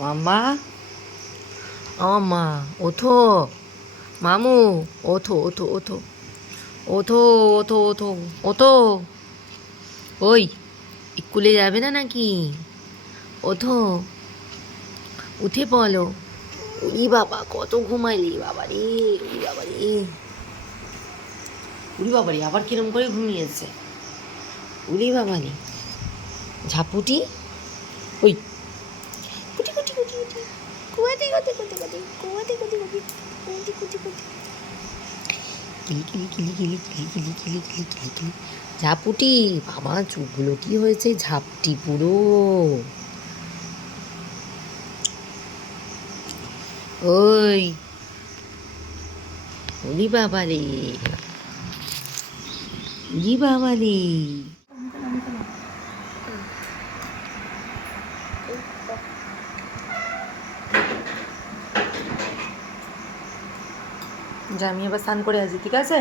মাম্মা মা ওঠো মামু ওঠো ওঠো ওঠো ওঠো ওঠো ওঠো ওঠো ওই স্কুলে যাবে না নাকি ওঠো উঠে পড়ো উরি বাবা কত ঘুমাইলি বাবা রে উরি বাবা রে উরি বাবা রে আবার কিরম করে ঘুমিয়েছে উরি বাবা রে ঝাপুটি ওই ঝাপুটি বাবা চুলগুলো কি হয়েছে? ঝাপটি পুরো। ওই। বাবা রে। বাবা রে। যা আমি এবার স্নান করে আসি ঠিক আছে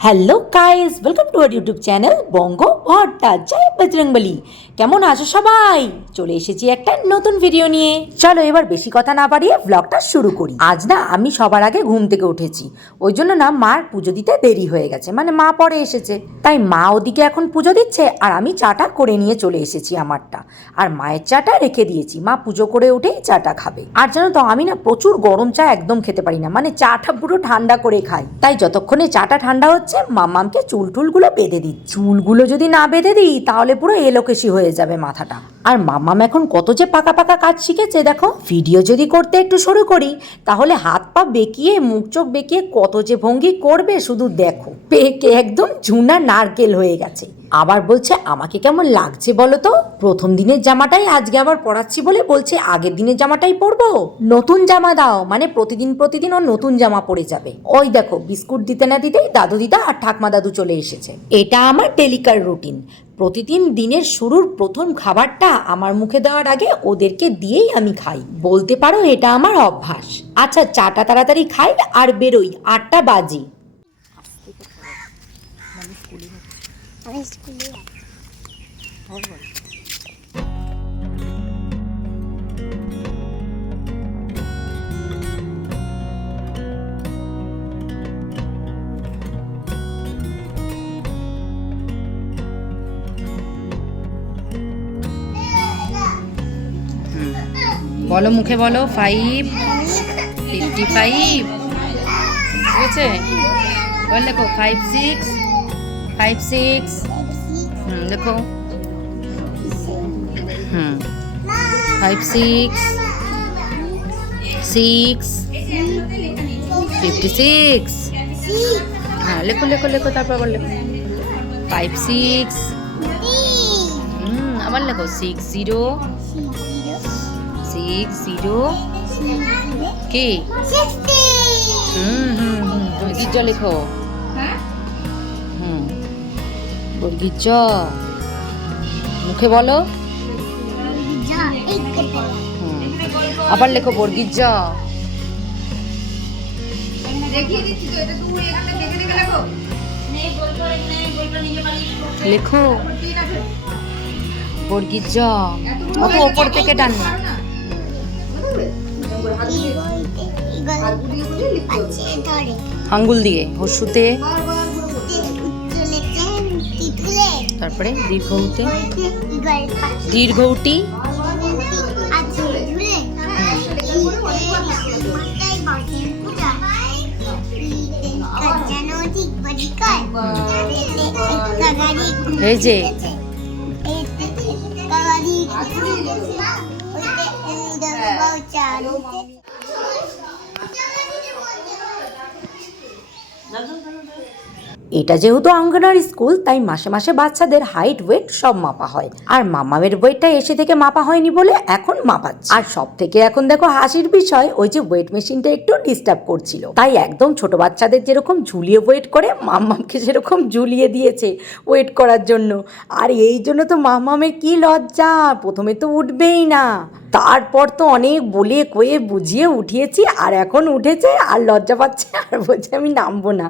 hello guys welcome to our YouTube channel Banga Bhatta জয় বজরংবলী। কেমন আছো সবাই? চলে এসেছি একটা নতুন ভিডিও নিয়ে। চলো এবার বেশি কথা না বাড়িয়ে ব্লগটা শুরু করি। আজ না আমি সবার আগে ঘুম থেকে উঠেছি। ওই জন্য না মার পুজো দিতে দেরি হয়ে গেছে। মানে মা পরে এসেছে। তাই মা ওদিকে এখন পুজো দিচ্ছে আর আমি চাটা করে নিয়ে চলে এসেছি আমারটা। আর মায়ের চাটা রেখে দিয়েছি। মা পুজো করে উঠেই চাটা খাবে। আর জানো তো, আমি না প্রচুর গরম চা একদম খেতে পারি না। মানে চাটা পুরো ঠান্ডা করে খাই। তাই যতক্ষণে চাটা ঠান্ডা হচ্ছে মামামকে চুল টুলগুলো বেঁধে দিই। চুলগুলো যদি না বেঁধে দিই, তাহলে পুরো এলোকেশি হয়ে যাবে মাথাটা। আর মামাম এখন কত যে পাকা পাকা কাজ শিখেছে, দেখো। ভিডিও যদি করতে একটু শুরু করি, তাহলে হাত পা বেঁকিয়ে, মুখ চোখ বেঁকিয়ে কত যে ভঙ্গি করবে, শুধু দেখো। পেকে একদম ঝুনা নারকেল হয়ে গেছে। আবার বলছে, আমাকে কেমন লাগছে বলো তো? প্রথম দিনের জামাটাই আজকে আবার পরাচ্ছি বলে বলছে, আগের দিনের জামাটাই পরবো। নতুন জামা দাও। মানে প্রতিদিন প্রতিদিন ও নতুন জামা পরে যাবে। ওই দেখো, বিস্কুট দিতে না দিতেই দাদু দিদা আর ঠাকমা দাদু চলে এসেছে। এটা আমার ডেলিকার রুটিন। প্রতিদিন দিনের শুরুর প্রথম খাবারটা আমার মুখে দেওয়ার আগে ওদেরকে দিয়েই আমি খাই। বলতে পারো এটা আমার অভ্যাস। আচ্ছা চাটা তাড়াতাড়ি খাই আর বেরোই। আটটা বাজে। বলো মুখে বলো ফাইভ ফিফটি ফাইভ ঠিক আছে? বল দেখো ফাইভ সিক্স ফাইভ সিক্স হুম লেখো হুম five six six fifty six হ্যাঁ লেখো লেখো লেখো তারপর আবার লেখো। ফাইভ সিক্স হুম আবার লেখো। সিক্স জিরো সিক্স জিরো কি হুম হুম হুম বর্গির জ লেখো। বর্গির জ মুখে বলো। আবার লেখো বর্গির জ লেখো। বর্গির জ অত ওপর থেকে টান আঙ্গুল দিয়ে হসুতে তারপরে দীর্ঘ উতে দীর্ঘ উটি এই যে। দাদা এটা যেহেতু অঙ্গনারী স্কুল, তাই মাসে মাসে বাচ্চাদের হাইট, ওয়েট সব মাপা হয়। আর মামামের ওয়েটটা এসে থেকে মাপা হয়নি বলে এখন মাপাচ্ছে। আর সব থেকে এখন দেখো হাসির বিষয়, ওই যে ওয়েট মেশিনটা একটু ডিস্টার্ব করছিল। তাই একদম ছোট বাচ্চাদের যেরকম ঝুলিয়ে ওয়েট করে, মামামকে সেরকম ঝুলিয়ে দিয়েছে ওয়েট করার জন্য। আর এই জন্য তো মামামের কি লজ্জা, প্রথমে তো উঠবেই না। তারপর তো অনেক বলে কয়ে বুঝিয়ে উঠিয়েছি, আর এখন উঠেছে, আর লজ্জা পাচ্ছে, আর বলছে আমি নামবো না।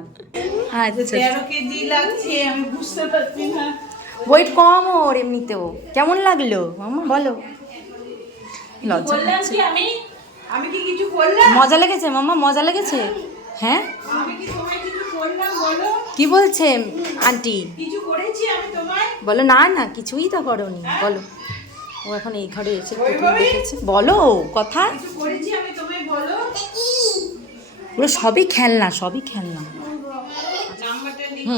আচ্ছা তেরো কেজি লাগছে আমি বুঝতে পারছি না। ওয়েট কম ওর এমনিতেও। কেমন লাগল? মামা বলো। লজ্জা বললাম কি আমি আমি কি কিছু করলাম? মজা লেগেছে মাম্মা মজা লেগেছে? হ্যাঁ? আমি কি তোমায় কিছু করলাম বলো? কি বলছে আন্টি? কিছু করেছি আমি তোমায়? বলো না না কিছুই তো করনি। বলো। ও এখন এই ঘরে এসে দেখেছে। বলো কথা। কিছু করেছি আমি তোমায় বলো? ওগুলো সবই খেলনা সবই খেলনা। তো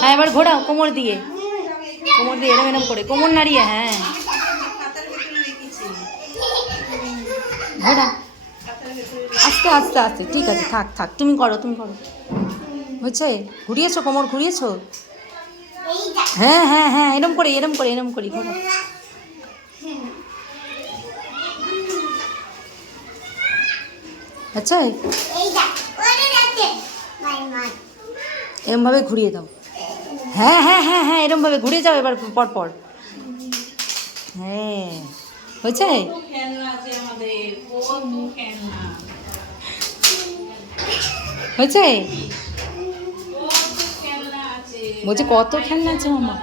হ্যাঁ এবার ঘোরাও কোমর দিয়ে। কোমর দিয়ে এরম এরম করে কোমর নাড়িয়ে হ্যাঁ। ঘোরা। আস্তে আস্তে আস্তে ঠিক আছে থাক থাক তুমি করো তুমি করো। হয়েছে? ঘুরিয়েছো কোমর ঘুরিয়েছো? হ্যাঁ হ্যাঁ হ্যাঁ এরম করে এরম করে এরম করি ঘোরা। আচ্ছা এরমভাবে ঘুরিয়ে দাও। হ্যাঁ হ্যাঁ হ্যাঁ হ্যাঁ এরমভাবে ঘুরিয়ে যাও এবার পর পর। হ্যাঁ হয়েছে? হয়েছে? বলছে কত খেলনা আছে মামা?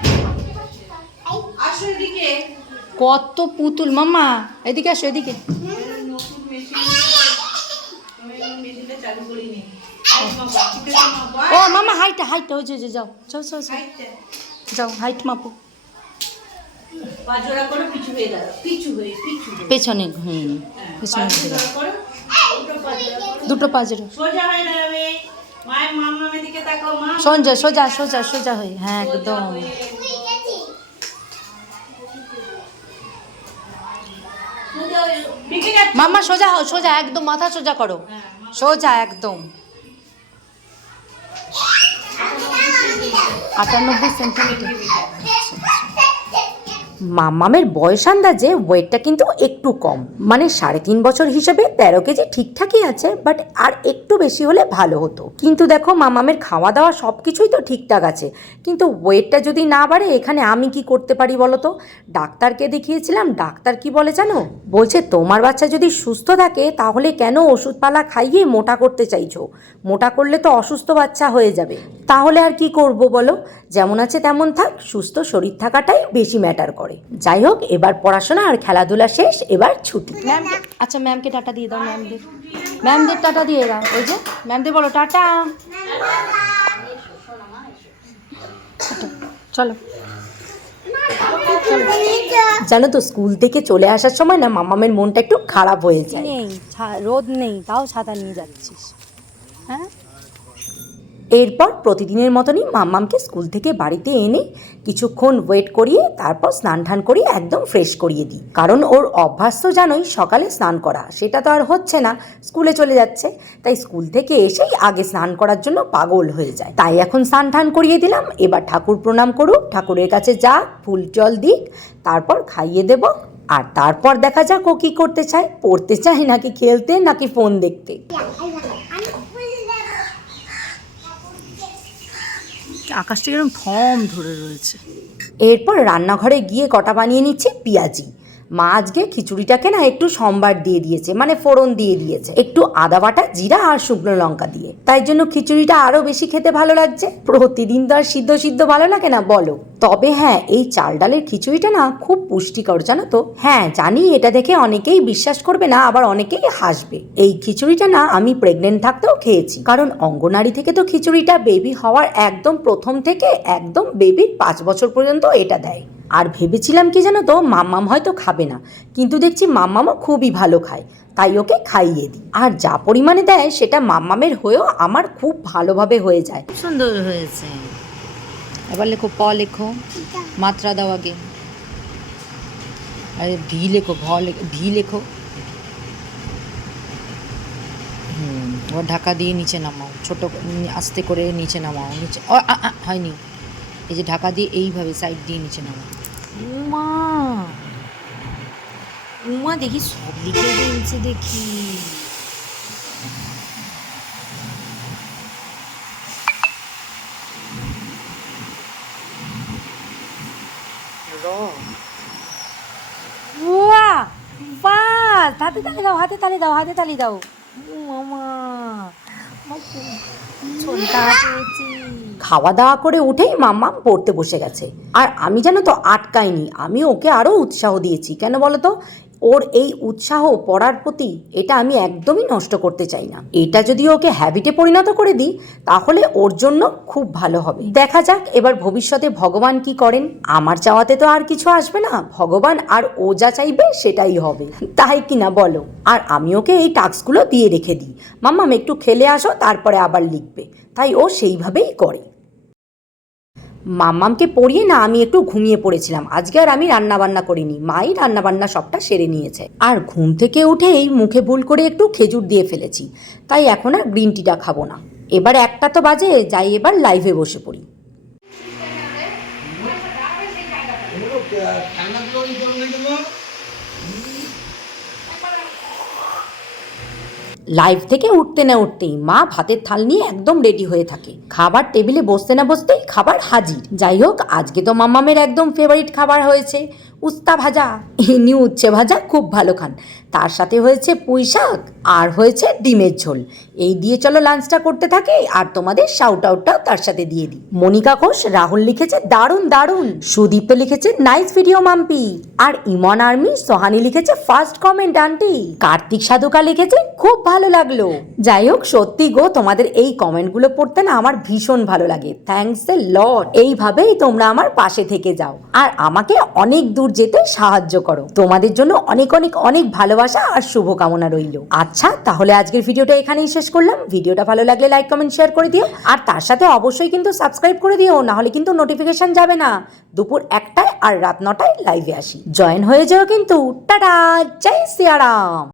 কত পুতুল। মামা, এদিকে আসো, এদিকে। চালু করিনি ও মামা হাইটটা হাইটটা ওই যে যে, যাও যাও যাও যাও যাও হাইট মাপো পাজোড়া করো পিছু হয়ে দাঁড়াও পিছু হয়ে পিছু হয়ে পেছনে হুম হ্যাঁ, পেছনে দুটো পাজোড়া করো সোজা হয়ে সোজা সোজা সোজা সোজা হয়ে হ্যাঁ একদম। হয়ে। মাম্মা সোজা হও সোজা একদম মাথা সোজা করো। সোজা একদম। আটানব্বই সেন্টিমিটার মাম্মামের বয়স আন্দাজে ওয়েটটা কিন্তু একটু কম। মানে সাড়ে তিন বছর হিসেবে তেরো কেজি ঠিকঠাকই আছে বাট আর একটু বেশি হলে ভালো হতো। কিন্তু দেখো, মামামের খাওয়া দাওয়া সব কিছুই তো ঠিকঠাক আছে। কিন্তু ওয়েটটা যদি না বাড়ে, এখানে আমি কি করতে পারি বলো তো? ডাক্তারকে দেখিয়েছিলাম, ডাক্তার কি বলে জানো? বলছে, তোমার বাচ্চা যদি সুস্থ থাকে, তাহলে কেন ওষুধপালা খাইয়ে মোটা করতে চাইছো? মোটা করলে তো অসুস্থ বাচ্চা হয়ে যাবে। তাহলে আর কি করব বলো? যেমন আছে তেমন থাক, সুস্থ শরীর থাকাটাই বেশি ম্যাটার করে। যাই হোক এবার পড়াশোনা আর খেলাধুলা শেষ এবার ছুটি। ম্যামকে আচ্ছা ম্যামকে টাটা দিয়ে দাও ম্যামদের ম্যামদের টাটা দিয়ে দাও ওই যে। ম্যামদের বলো টাটা। চলো। জানো তো স্কুল থেকে চলে আসার সময় না মামামের মনটা একটু খারাপ হয়ে যায়। নেই রোদ নেই তাও ছাতা নিয়ে যাচ্ছিস। হ্যাঁ? এরপর প্রতিদিনের মতনই মাম্মামকে স্কুল থেকে বাড়িতে এনে কিছুক্ষণ ওয়েট করিয়ে তারপর স্নান টান করিয়ে একদম ফ্রেশ করিয়ে দিই। কারণ ওর অভ্যাস তো জানোই, সকালে স্নান করা। সেটা তো আর হচ্ছে না, স্কুলে চলে যাচ্ছে। তাই স্কুল থেকে এসেই আগে স্নান করার জন্য পাগল হয়ে যায়। তাই এখন স্নান টান করিয়ে দিলাম। এবার ঠাকুর প্রণাম করুক, ঠাকুরের কাছে যা ফুল জল দিক, তারপর খাইয়ে দেব। আর তারপর দেখা যাক ও কী করতে চায়। পড়তে চায় নাকি খেলতে নাকি ফোন দেখতে। আকাশটা এরকম থম ধরে রয়েছে। এরপর রান্নাঘরে গিয়ে কটা বানিয়ে নিচ্ছে পেঁয়াজি। মা আজকে খিচুড়িটাকে না একটু সম্বার দিয়ে দিয়েছে মানে ফোড়ন দিয়ে দিয়েছে। একটু আদা বাটা, জিরা আর শুকনো লঙ্কা দিয়ে। তাই জন্য খিচুড়িটা আরও বেশি খেতে ভালো লাগছে। প্রতিদিন তো আর সিদ্ধ সিদ্ধ ভালো লাগে না, বলো। তবে হ্যাঁ এই চাল ডালের খিচুড়িটা না খুব পুষ্টিকর, জানো তো। হ্যাঁ জানি এটা দেখে অনেকেই বিশ্বাস করবে না, আবার অনেকেই হাসবে। এই খিচুড়িটা না আমি প্রেগনেন্ট থাকতেও খেয়েছি। কারণ অঙ্গনারী থেকে তো খিচুড়িটা বেবি হওয়ার একদম প্রথম থেকে একদম বেবির পাঁচ বছর পর্যন্ত এটা দেয়। আর ভেবেছিলাম কি জানো তো মাম্মাম হয়তো খাবে না, কিন্তু দেখছি মাম্মামও খুবই ভালো খায়, তাই ওকে খাইয়ে দিই। আর যা পরিমাণে দেয় সেটা মাম্মামের হয়েও আমার খুব ভালোভাবে হয়ে যায়। সুন্দর হয়েছে। এবার লেখো, প লেখো, মাত্রা দাও আগে। আরে ভি লেখো ভ লেখো, ভি লেখো। হুম, এবার ঢাকা দিয়ে নিচে নামাও, ছোট আস্তে করে নিচে নামাও, নিচে হয়নি। এই যে ঢাকা দিয়ে এইভাবে সাইড দিয়ে নিচে নামাও। উমা। উমা দেখি সব লিখে দিয়েছে দেখি। বাস হাতে তালি দাও হাতে তালি দাও হাতে তালি দাও। মামা ছোটা পেয়েছি খাওয়া দাওয়া করে উঠেই মাম্মা পড়তে বসে গেছে। আর আমি জানো তো আটকাইনি, আমি ওকে আরও উৎসাহ দিয়েছি। কেন বলো তো ওর এই উৎসাহ পড়ার প্রতি এটা আমি একদমই নষ্ট করতে চাই না। এটা যদি ওকে হ্যাবিটে পরিণত করে দিই, তাহলে ওর জন্য খুব ভালো হবে। দেখা যাক এবার ভবিষ্যতে ভগবান কি করেন। আমার চাওয়াতে তো আর কিছু আসবে না। ভগবান আর ও যা চাইবে সেটাই হবে। তাই কি না বলো? আর আমি ওকে এই টাস্কগুলো দিয়ে রেখে দিই। মাম্মাম একটু খেলে আসো, তারপরে আবার লিখবে। তাই ও সেইভাবেই করে। মাম্মামকে পড়িয়ে না আমি একটু ঘুমিয়ে পড়েছিলাম। আজকে আর আমি রান্নাবান্না করিনি। মাই রান্নাবান্না সবটা সেরে নিয়েছে। আর ঘুম থেকে উঠেই মুখে ভুল করে একটু খেজুর দিয়ে ফেলেছি। তাই এখন আর গ্রিন টিটা খাব না। এবার একটা তো বাজে, যাই এবার লাইভে বসে পড়ি। লাইভ থেকে উঠতে না উঠতেই মা ভাতের থাল নিয়ে একদম রেডি হয়ে থাকে। খাবার টেবিলে বসতে না বসতেই খাবার হাজির। যাই হোক, আজকে তো মামামের একদম ফেভারিট খাবার হয়েছে। উস্তা ভাজা। ইনি উচ্ছে ভাজা খুব ভালো খান। তার সাথে হয়েছে পুঁই শাক আর হয়েছে ডিমের ঝোল। এই দিয়ে চলো লাঞ্চটা করতে থাকে আর তোমাদের শাউট আউটটাও তার সাথে দিয়ে দিই। মনিকা ঘোষ, রাহুল লিখেছে, দারুণ দারুণ। সুদীপ্ত লিখেছে, নাইস ভিডিও মাম্পি। আর ইমন আর্মি, সোহানি লিখেছে, first comment, aunty. Kartik Sadhuka লিখেছে, খুব ভালো লাগল। যাই হোক, সত্যি গো, তোমাদের এই কমেন্টগুলো পড়তে না আমার ভীষণ ভালো লাগে। থ্যাঙ্কস এ লট এইভাবেই তোমরা আমার পাশে থেকে যাও। আর আমাকে অনেক দূর যেতে সাহায্য করো। তোমাদের জন্য অনেক অনেক অনেক ভালোবাসা আর শুভকামনা রইল। আচ্ছা তাহলে আজকের ভিডিওটা এখানেই শেষ করলাম। ভিডিওটা ভালো লাগলে লাইক কমেন্ট শেয়ার করে দিও। আর তার সাথে অবশ্যই কিন্তু সাবস্ক্রাইব করে দিও, নাহলে কিন্তু নোটিফিকেশন যাবে না। দুপুর একটায় আর রাত নটায় লাইভে আসি। জয়েন হয়ে যাও কিন্তু। টাটা! জয় সিয়ারাম